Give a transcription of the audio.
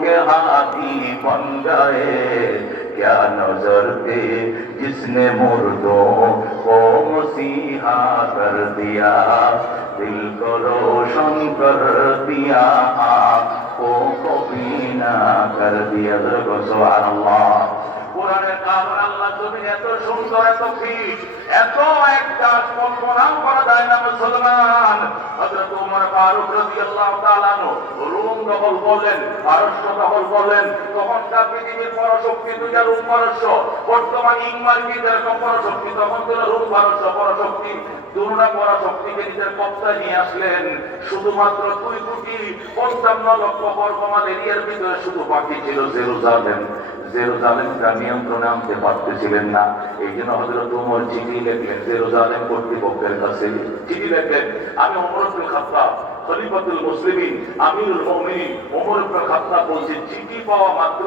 के हाथी बन गए क्या नजर थे जिसने मुर्दों को मसीहा कर दिया दिल को रोशन कर दिया आँखों को बीना कर दिया सुभान अल्लाह কোরআনের কারণ আল্লাহ জমিন এত সুন্দর এত ফিট এত একটা কল্পনাও করা যায় না মুসলমান হযরত ওমর ফারুক রাদিয়াল্লাহু তাআলা আনহু রোম দখল করলেন পারস্য দখল করলেন তখনকার পৃথিবীর পরাশক্তি দুইটা রোম পারস্য বর্তমান ইংমার্কি যেরকম পরাশক্তি তখন ছিল রোম পারস্য পরাশক্তি দুটা পরাশক্তিকে নিজের কব্জায় নিয়ে আসলেন শুধুমাত্র 2,55,00,000 বর্গ মাইল এরিয়ার ভিতরে শুধু বাকি ছিল জেরুজালেম জেরুজালেমটা নিয়ন্ত্রণে আনতে পারতেছিলেন না এই জন্য হযরত ওমর চিঠি লিখলেন জেরুজালেম কর্তৃপক্ষের কাছে চিঠি লিখলেন আমি ওমর ইবনে খাত্তাব খলিফাতুল মুসলিমিন আমিরুল মুমিনিন ওমর ইবনে খাত্তাব বলছি চিঠি পাওয়া মাত্র